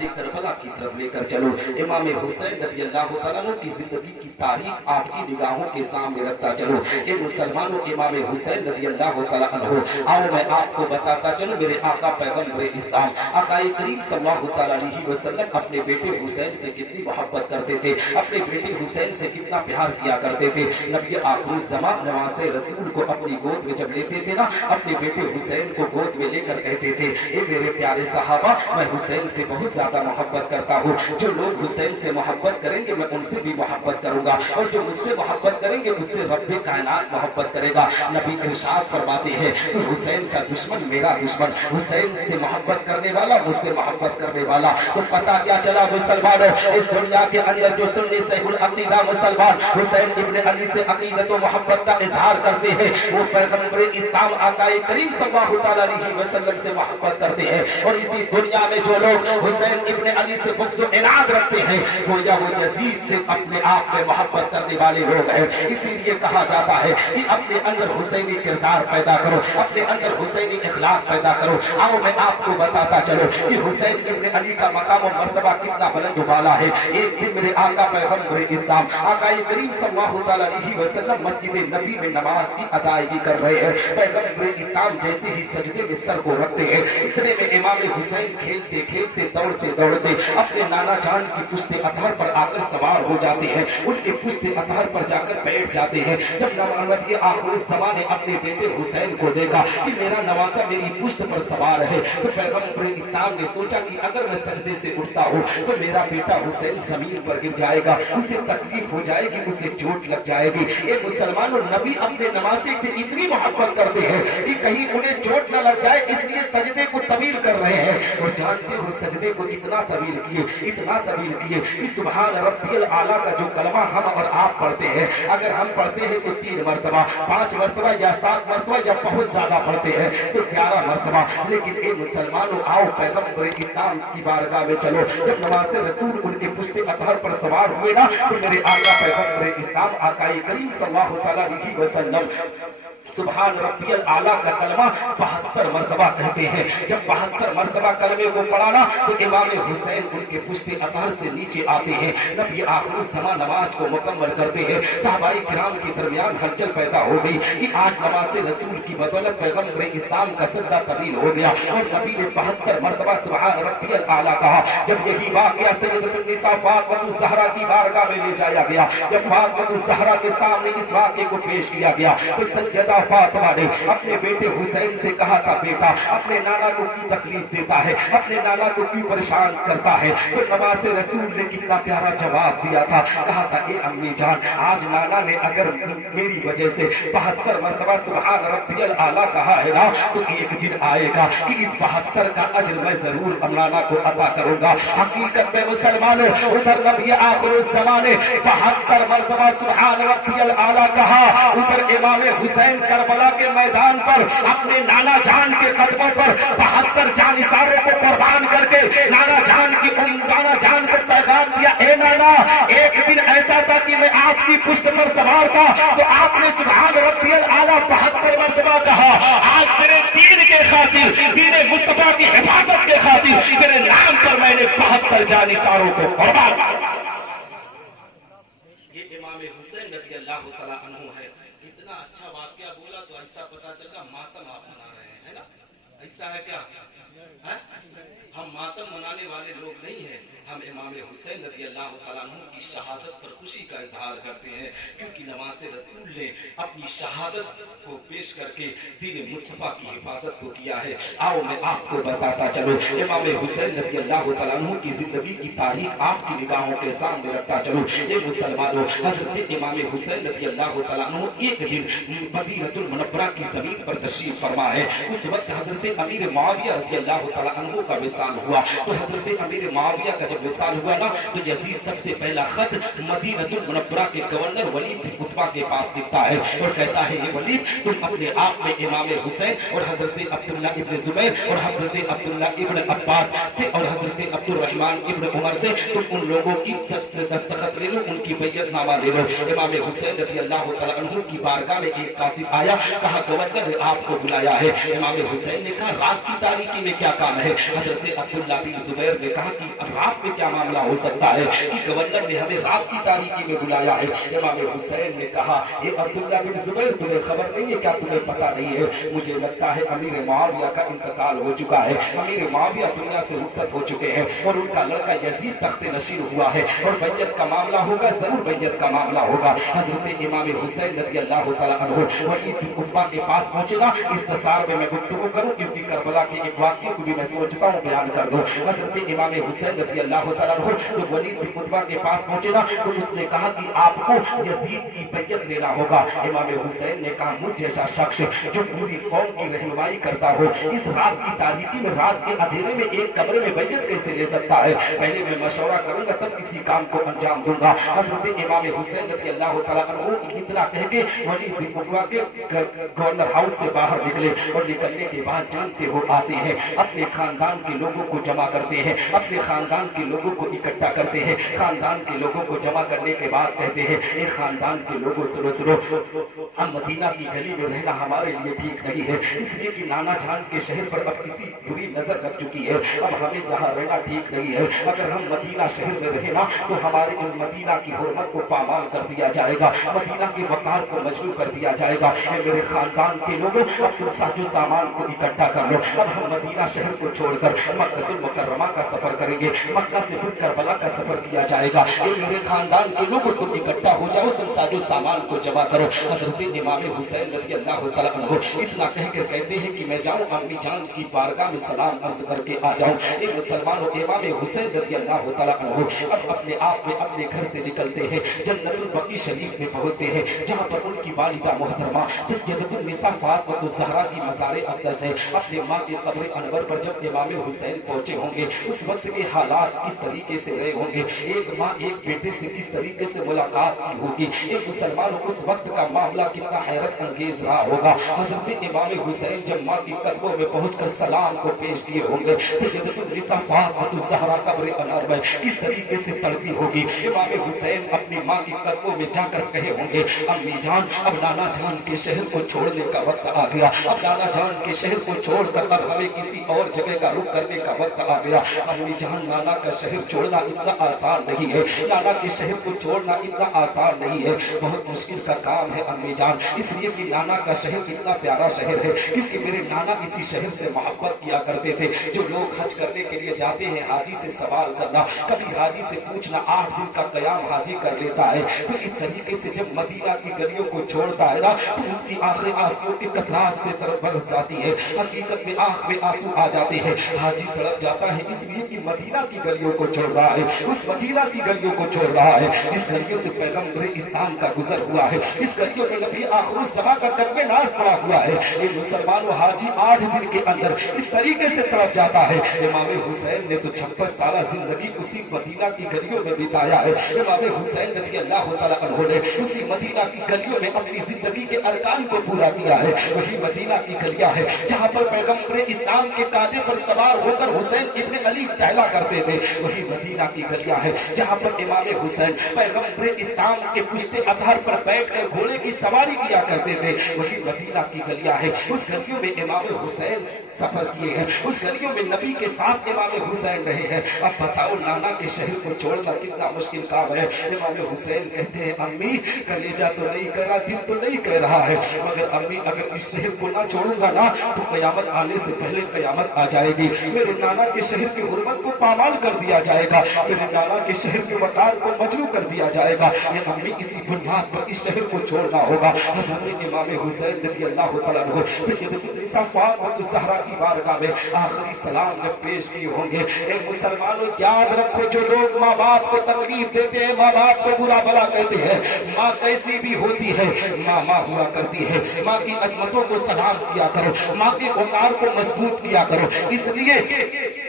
रास्ते करबला की तरफ लेकर चलो। इमाम हुसैन रज़ी अल्लाह तआला अन्हु की जिंदगी की तारीख आपकी निगाहों के सामने रखता चलो। ए मुसलमानों, इमाम हुसैन रज़ी अल्लाह तआला अन्हु, आओ मैं आपको बताता चलूं मेरे आका पैगंबर इस्लाम आका करीम सल्लल्लाहु अलैहि वसल्लम अपने बेटे हुसैन से कितनी मोहब्बत करते थे, अपने बेटे हुसैन से कितना प्यार किया करते थे। नबी आखिरी ज़मान नवासे रसूल को अपनी गोद में जब लेते थे ना, अपने बेटे हुसैन को गोद में लेकर कहते थे, ए मेरे प्यारे सहाबा, मैं हुसैन से बहुत ज्यादा मोहब्बत करता हूँ। जो लोग हुसैन से मोहब्बत करेंगे मैं उनसे भी मोहब्बत करूंगा, और जो मुझसे मोहब्बत करेंगे उससे रब्बे कायनात मोहब्बत करेगा। नबी इरशाद फरमाते हैं, हुसैन का दुश्मन मेरा दुश्मन, हुसैन से मोहब्बत करने वाला मुझसे मोहब्बत करने वाला। तो पता क्या चला मुसलमानों, इस दुनिया के अंदर जो सुन्नी सहीहुल अकीदा मुसलमान हुसैन इब्न अली से अकीदत और मोहब्बत का इजहार करते हैं, वो पैगंबर इस्लाम आका करीम सल्लल्लाहु अलैहि वसल्लम से मोहब्बत करते हैं। और इसी दुनिया में जो लोग हुसैन इब्न अली से बुग़्ज़ और इनाद रखते हैं, गोया वो यजीद से अपने आप में मोहब्बत करने वाले लोग हैं। इसीलिए कहा जाता है कि अपने अंदर हुसैनी किरदार पैदा करो, अपने अंदर हुसैनी इखलाक पैदा करो। आओ मैं आपको बताता चलो कि हुसैन इब्न अली का मकाम और मर्तबा कितना बुलंद वाला है। एक दिन मेरे आका पैगंबर इस्लाम आका करीम सल्लल्लाहु अलैहि वसल्लम मस्जिद नबी में नमाज की अदायगी कर रहे हैं। पैगंबर इस्लाम जैसे ही सजदे में सर को रखते हैं, इतने में इमाम हुसैन खेलते खेलते दौड़ते दौड़ते अपने नाना जान की पुश्ते अतहर पर आकर सवार हो जाते हैं, उनके पुश्ते अतहर पर जाकर बैठ जाते हैं। जब नबी आखिर ज़माने ने अपने बेटे हुसैन को देखा कि मेरा नवासा मेरी पुश्त पर सवार है, तो पैगंबर इस्लाम ने सोचा कि अगर मैं सजदे से उठता हूँ तो मेरा बेटा हुसैन जमीन पर गिर जाएगा, उसे तकलीफ हो जाएगी, उसे चोट लग जाएगी। ये मुसलमानों, नबी अपने नवासे से इतनी मोहब्बत करते हैं कि कहीं उन्हें चोट न लग जाए, इसलिए सजदे को तवील कर रहे हैं। और जानते हो सजदे को इतना तवील किए, इतना तवील किए कि सुभान रब्बियल आला का जो कलमा हम और आप पढ़ते हैं, अगर हम पढ़ते हैं तो 3 मरतबा, 5 मरतबा या 7 मरतबा या बहुत ज्यादा पढ़ते हैं तो 11 मरतबा। लेकिन ये मुसलमानों, आओ पैगंबर इस्लाम की बारगाह में चलो। जब नवासे रसूल उनके पुश्ते अतहर पर सवार हुए ना, तो मेरे आका पैगंबर इस्लाम आका करीम सल्लल्लाहु अलैहि वसल्लम सुभान रब्बियल आला का कलमा 72 मरतबा कहते हैं। जब 72 मरतबा कलमे को पढ़ा ना, तो इमाम हुसैन उनके पुश्ते अतहर से नीचे आते हैं। नबी आखिरी समा नमाज को मुकम्मल करते हैं। सहाबाई किराम के दरमियान हलचल पैदा हो गई कि आज नवासे रसूल की बदौलत पैगंबर इस्लाम का सद्दा तवील हो गया, और नबी ने 72 मरतबा सुभान रब्बियल आला कहा। जब यही वाक़या सैयदतुन निसा फातिमा ज़हरा की बारगाह में ले जाया गया, जब फातिमा ज़हरा के सामने इस वाक़े को पेश किया गया, तो सज्जदा फातिमा ने अपने बेटे हुसैन से कहा था, बेटा अपने नाना को क्यों तकलीफ देता है, अपने नाना को क्यों परेशान करता है। तो नवासे रसूल ने कितना प्यारा जवाब दिया था, कहा था, ए अम्मी जान, आज नाना ने अगर मेरी वजह से 72 मरतबा सुभान रब्बियल आला कहा है ना, तो एक दिन आएगा कि इस 72 का अज्र मैं जरूर नाना को अदा करूंगा। हकीकत में मुसलमानों, उधर नबी आखिर ज़माने 72 मरतबा सुभान रब्बियल आला कहा, उधर इमाम हुसैन करबला के मैदान पर अपने नाना जान के कदमों पर 72 जानिसारों को कुर्बान करके नाना जान को पैगाम दिया, ए नाना, एक दिन ऐसा था कि मैं आपकी पुश्त पर सवार था, तो आपने सुभान रब्बियल आला 72 मरतबा कहा। आज तेरे दीन के खातिर, दीन मुस्तफा की हिफाजत के खातिर तेरे नाम पर मैंने 72 जानिसारों को कुर्बान किया। ये इमाम हुसैन रज़ियल्लाहु तआला अन्हु है। इतना अच्छा वाकया बोला तो ऐसा पता चला मातम आप मना रहे हैं, है ना? ऐसा है क्या? है? हम मातम मनाने वाले लोग नहीं हैं, हम इमाम हुसैन रज़ियल्लाहु तआला अन्हु की शहादत पर खुशी का इजहार करते हैं, क्योंकि नवासे रसूल ने अपनी शहादत को पेश करके दीन मुस्तफा की हिफाजत को किया है। आओ मैं आपको बताता चलो, इमाम हुसैन रज़ियल्लाहु तआला अन्हु की जिंदगी की तारीख आपकी निगाहों के सामने रखता चलो। ये मुसलमानों, हजरत इमाम हुसैन रज़ियल्लाहु तआला अन्हु एक दिन मदीनतुल मुनव्वरा की जमीन पर तशरीफ फरमा है। उस वक्त हजरत अमीर मुआविया रज़ियल्लाहु तआला अन्हु का विसाल हुआ। तो हजरत अमीर मुआविया का जब विसाल हुआ ना, तो यजीद सबसे पहला खत मदीनतुल मुनव्वरा के गवर्नर वलीद बिन उतबा के पास लिखता है और कहता है, ये वलीद, तुम अपने आप में इमाम हुसैन और हजरत अब्दुल्ला इब्न जुबैर और हजरत अब्दुल्ला इब्न अब्बास से और हजरत अब्दुल रहमान इब्न उमर से तुम उन लोगों की दस्तखत ले लो, उनकी बैयतनामा ले लो। इमाम हुसैन रज़ियल्लाहु तआला अन्हु की बारगाह में एक कासिद आया, कहा, गवर्नर ने आपको बुलाया है। इमाम हुसैन ने कहा, रात की तारीकी में क्या काम है? हजरत हजरत अब्दुल्ला बिन जुबैर ने कहा कि अब रात में क्या मामला हो सकता है कि गवर्नर ने हमें रात की तारीकी में बुलाया है। इमाम हुसैन ने कहा, ये अब्दुल्ला बिन जुबैर, तुम्हें खबर नहीं है क्या, तुम्हें पता नहीं है, मुझे लगता है अमीर मुआविया का इंतकाल हो चुका है, अमीर मुआविया दुनिया से रुखसत हो चुके हैं और उनका लड़का यजीद तख्ते नशीर हुआ है और बैयत का मामला होगा, जरूर बैयत का मामला होगा। हजरत इमाम हुसैन रज़ी अल्लाह तआला अन्हु वलीद बिन उतबा के पास पहुंचेगा। इख्तिसार में मैं गुफ्तगू करूं क्योंकि करबला के एक वाक़ये को भी मैं सोचता हूं बयान कर दूं। हजरत इमाम हुसैन रज़ी अल्लाह तआला अन्हु तो वलीद बिन उतबा के पास पहुंचेगा तो उसने कहा कि आपको यजीद की बैयत लेना होगा। इमाम हुसैन ने कहा, मुझ जैसा शख्स जो पूरी कौम की रहनुमाई करता हो, इस रात की तारीकी में, रात के अंधेरे में एक कमरे में बैयत कैसे ले सकता है? पहले मैं मशवरा करूंगा तब किसी काम को अंजाम दूंगा। हजरत इमाम हुसैन रज़ी अल्लाह तआला अन्हु इतना कह के वलीद बिन उतबा के गवर्नर हाउस से बाहर निकले और निकलने के बाद जानते हो आते हैं, अपने खानदान के लोगों को जमा करते हैं, अपने खानदान के लोगों को इकट्ठा करते हैं। खानदान के लोगों को जमा करने के बाद कहते हैं, एक खानदान के लोगों सुनो सुनो, हम मदीना की गली में रहना हमारे लिए ठीक नहीं है, इसलिए कि नाना जान के शहर पर अब किसी बुरी नजर लग चुकी है, अब हमें जहाँ रहना ठीक नहीं है। अगर हम मदीना शहर में रहे ना तो हमारे इस मदीना की हुर्मत को पामाल कर दिया जाएगा, मदीना के वकार को मजबूर कर दिया जाएगा। मेरे खानदान के लोगों, अब तुम साजो सामान को इकट्ठा कर लो, अब हम मदीना शहर को छोड़कर मक्का मुकर्रमा का सफर करेंगे, मक्का से फिर करबला का सफर किया जाएगा। ये मेरे खानदान के लोगों, तुम इकट्ठा हो जाओ, तुम साजो सामान को जमा करो। हजरत इमाम हुसैन रज़ी अल्लाह तआला अन्हु इतना कहकर कहते हैं कि मैं जाऊं अम्मी जान की बारगाह में सलाम अर्ज करके आ जाऊं। एक मुसलमानों, इमाम हुसैन रज़ी अल्लाह तआला अन्हु अब अपने आप में अपने घर से निकलते हैं, जन्नतुल बकी शरीफ में पहुंचते हैं, जहां पर उनकी वालिदा मोहतरमा सय्यदतुन निसा फातिमा ज़हरा की मज़ार अक़दस है। अपने माँ के कब्र अनवर पर जब इमाम हुसैन पहुंचे होंगे, उस वक्त के हालात किस तरीके से रहे होंगे, एक माँ एक बेटे से किस तरीके से मुलाकात की होगी, एक मुसलमान उस वक्त का मामला कितना हैरत अंगेज रहा होगा। हजरत इमाम हुसैन जब माँ की कब्रों में पहुंचकर सलाम को पेश किए होंगे, सय्यदतुन निसा फातिमा ज़हरा कब्र अनवर में किस तरीके से तड़पी होगी। इमाम हुसैन अपनी माँ की कब्रों में जाकर कहे होंगे, अम्मी जान, अब नाना जान के शहर को छोड़ने का वक्त आ गया, अब नाना जान के शहर को छोड़कर अब हमें किसी और जगह का रुख करने का वक्त आ गया। अम्मी जान, नाना का शहर छोड़ना इतना आसान नहीं है, नाना के शहर को छोड़ना इतना आसान नहीं है, बहुत मुश्किल का काम है अम्मी जान, इसलिए कि नाना का शहर इतना प्यारा शहर है क्योंकि मेरे नाना इसी शहर से मोहब्बत किया करते थे। जो लोग हज करने के लिए जाते हैं, हाजी से सवाल करना, कभी हाजी से पूछना, 8 दिन का कयाम हाजी कर लेता है, तो इस तरीके से जब मदीना की गलियों को छोड़ता है ना तो उसकी आंखें आंसुओं के कतरात से तरफ बरस जाती है, हकीकत में आंख में आंसू आ जाते हैं, हाजी तड़प जाता है, इसलिए कि मदीना की गलियों को छोड़ रहा है, उस मदीना की गलियों को छोड़ रहा है जिस गलियों से पैगम्बर इस्लाम का गुजर हुआ है, जिस गलियों में नबी आखिर समा का कदम नाज पड़ा हुआ है। ये मुसलमानों, हाजी 8 दिन के अंदर इस तरीके से तड़प जाता है। इमाम हुसैन ने तो 56 साल जिंदगी उसी मदीना की गलियों में बिताया है। इमाम हुसैन रज़ी अल्लाह तआला अन्हु ने उसी मदीना की गलियों में अपनी जिंदगी के अरकान को पूरा किया है। वही मदीना की गलियां है जहां पर पैगम्बर इस्लाम के कांधे पर सवार होकर हुसैन इब्न अली टहला करते थे। वही मदीना की गलियां है जहां पर इमाम हुसैन पैगम्बर इस्लाम के पुश्ते अतहर पर बैठकर घोड़े की सवारी किया करते थे। वही मदीना की गलियां है, उस गलियों में इमाम हुसैन सफर किए हैं, उस गलियों में नबी के साथ इमाम हुसैन रहे हैं। अब बताओ, नाना के शहर को छोड़ना कितना मुश्किल काम है। इमाम हुसैन कहते हैं, अम्मी कलेजा तो नहीं कह रहा, दिल तो नहीं कह रहा है, मगर अम्मी अगर इस शहर को ना छोड़ूंगा ना तो कयामत आने से पहले कयामत आ जाएगी, मेरे नाना के शहर की हुर्मत को पामाल कर दिया जाएगा, मेरे नाना के शहर के वकार को मजरू कर दिया जाएगा। ये अम्मी इसी बुनियाद पर इस शहर को छोड़ना होगा। हजरत इमाम हुसैन रज़ी अल्लाह तआला अन्हु सय्यदतुन निसा फातिमा ज़हरा की बारगाह में आखिरी सलाम जब पेश किए होंगे, ए मुसलमानों याद रखो, जो लोग माँ बाप को तकलीफ देते हैं, माँ बाप को बुरा भला कहते हैं, माँ कैसी भी होती है, माँ माँ हुआ करती है, माँ की अजमतों को सलाम किया करो, माँ के वकार को मजबूत किया करो, इसलिए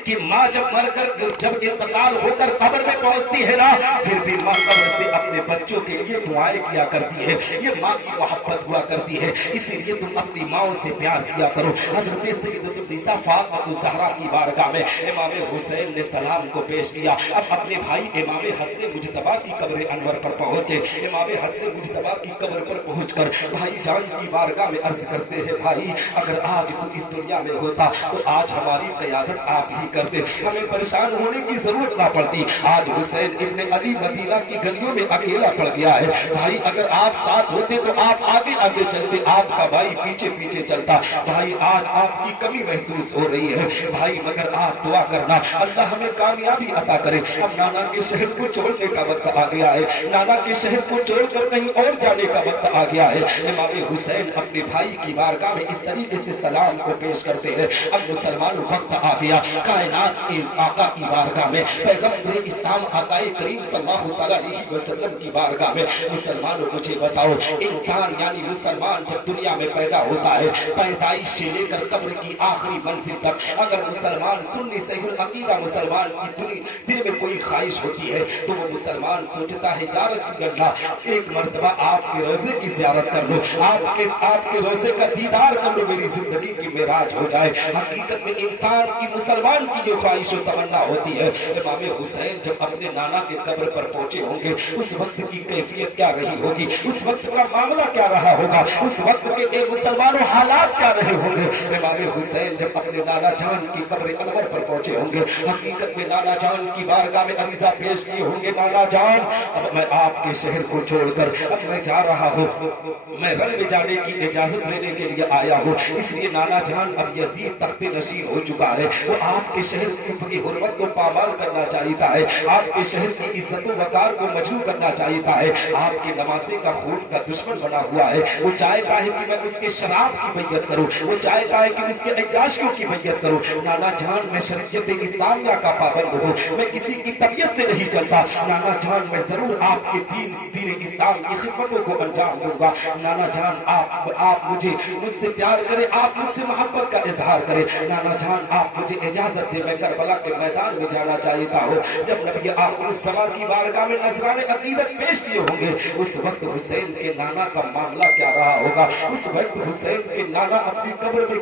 कि माँ जब मरकर जब इंतकाल होकर कब्र में पहुंचती है ना, फिर भी माँ कब्र से अपने बच्चों के लिए दुआएं किया करती है, ये माँ की मोहब्बत हुआ करती है, इसीलिए तुम अपनी माओ से प्यार किया करो। हजरत सय्यदतुन निसा फातिमा ज़हरा की बारगाह में इमाम हुसैन ने सलाम को पेश किया। अब अपने भाई इमाम हसन मुजतबा की कब्र अनवर पर पहुंचे। इमाम हसन मुजतबा की कब्र पर पहुंचकर भाई जान की बारगाह में अर्ज करते हैं, भाई अगर आज तू इस दुनिया में होता तो आज हमारी क़यादत आप ही करते, हमें परेशान होने की जरूरत ना पड़ती। आज हुसैन इब्ने अली मदीना की गलियों में अकेला पड़ गया है। भाई अगर आप साथ होते तो आप आगे आगे चलते, आपका भाई पीछे पीछे चलता। भाई आज आपकी कमी महसूस हो रही है भाई, मगर आप दुआ करना अल्लाह हमें कामयाबी अता करे। अब नाना के शहर को छोड़ने का वक्त आ गया है, नाना के शहर को छोड़कर कहीं और जाने का वक्त आ गया है। इमाम हुसैन अपने भाई की बारगाह में इस तरीके से सलाम को पेश करते हैं। अब मुसलमानों वक्त आ गया कायनात के आका की बारगाह में, पैगंबर इस्लाम आकाए करीम सल्लल्लाहु अलैहि वसल्लम की बारगाह में। मुसलमानों मुझे बताओ, इंसान यानी मुसलमान जब दुनिया में पैदा होता है, पैदाइश से लेकर कब्र की आखिरी मंजिल तक, अगर मुसलमान सुन्नी सहीहुल अकीदा मुसलमान की दिल में कोई ख्वाहिश होती है तो वो मुसलमान सोचता है या रसूल अल्लाह, एक मर्तबा आपके रोजे की ज़ियारत कर लो, आपके रोजे का दीदार कर लो, मेरी जिंदगी की मेराज हो जाए। हकीकत में इंसान की, मुसलमान की जो ख्वाहिश और तमन्ना होती है। इमाम हुसैन जब अपने नाना के कब्र पर पहुंचे होंगे, उस वक्त की कैफियत क्या रही होगी, उस वक्त का मामला क्या रहा होगा, उस वक्त के मुसलमानों हालात क्या रहे होंगे। इमाम हुसैन जब अपने नाना जान की कब्र अनवर पर पहुंचे होंगे, हकीकत में नाना जान की बारगाह में अरीज़ा पेश किए होंगे, नाना जान अब मैं आपके शहर को छोड़कर अब मैं जा रहा हूँ, मैं रन में जाने की इजाजत लेने के लिए आया हूँ। इसलिए नाना जान अब यजीद तख्ते नशीन हो चुका है, वो आपके शहर की हुर्मत को पामाल करना चाहता है, आपके शहर की इज्जत वकार को मजबूत करना चाहता है, आपके नमाज़े का खून का दुश्मन बना हुआ है। वो चाहता है कि मैं उसके शराब की बैयत करूं, वो चाहता है कि उसके अय्याशियों की बैयत करूं। नाना जान मैं शरीयत इस्लामिया का पाबंद हूं, मैं किसी की तबीयत से नहीं चलता। नाना जान मैं जरूर आपके दीन इस्लाम की खिदमतों को अंजाम दूंगा। नाना जान आप मुझे मुझसे प्यार करें, आप मुझसे मोहब्बत का इजहार करें। नाना जान आप मुझे इजाजत दें, मैं करबला के मैदान में जाना चाहता हूँ। जब नबी आखिर समा की बारगाह में नजराने अकीदत पेश किए होंगे, उस वक्त हुसैन के नाना का मामला क्या रहा होगा, उस वक्त हुसैन के नाना अपनी कब्र में